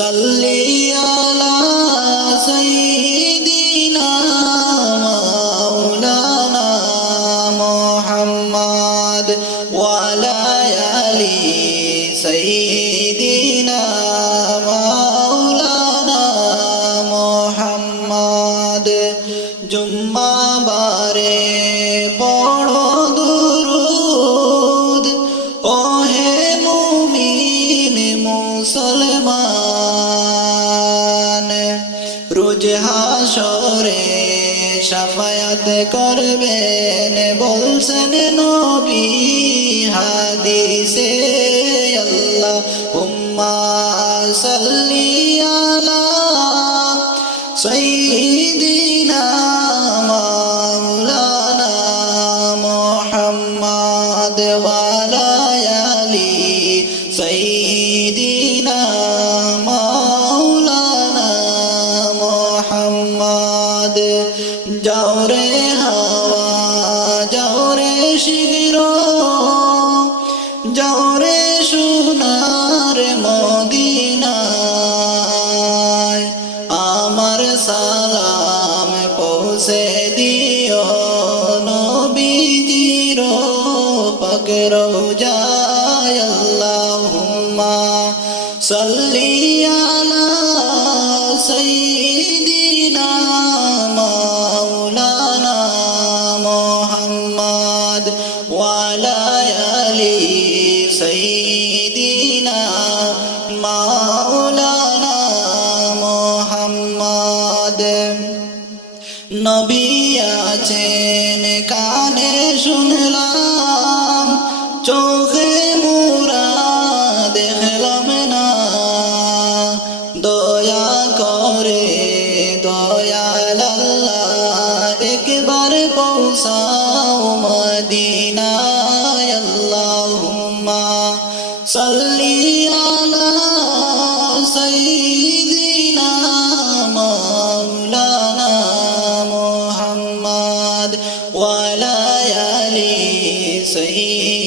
সাল্লি আলা সাইয়্যিদিনা মাওলানা মুহাম্মদ ওয়া আলা আলি সাইয়্যিদিনা মাওলানা মুহাম্মদ জুম্মা বারে পড়ো দুরুদ ও হে মুমিন মুসলমান রোজ হাসরে শাফায়াত করবেন বলছেন নবী হাদিসে আল্লাহুম্মা সাল্লি আলা সাইয়্যিদিনা মাওলানা মুহাম্মদ ওয়া আলা আলি সাইয়্যিদিনা মাওলানা মুহাম্মদ যাও রে হাওয়া যাও রে শিগগির যাও রে সোনার মদিনায় আমার সালাম পৌঁছে দিও নবীজির পাক রওজায় আল্লাহুম্মা সাল্লি আলা সাইয়্যিদিনা মাওলানা মুহাম্মদ ওয়া আলা আলি সাইয়্যিদিনা মাওলানা মুহাম্মদ নবী আছেন কানে শুনলাম চোখে মুরা দেখলাম না দয়া করে দয়াল আল্লাহ একবার পৌঁছাও মদিনায় আল্লাহুম্মা সাল্লি আলা সাইয়্যিদিনা মাওলানা মুহাম্মদ ওয়া আলা আলি সাইয়্যিদিনা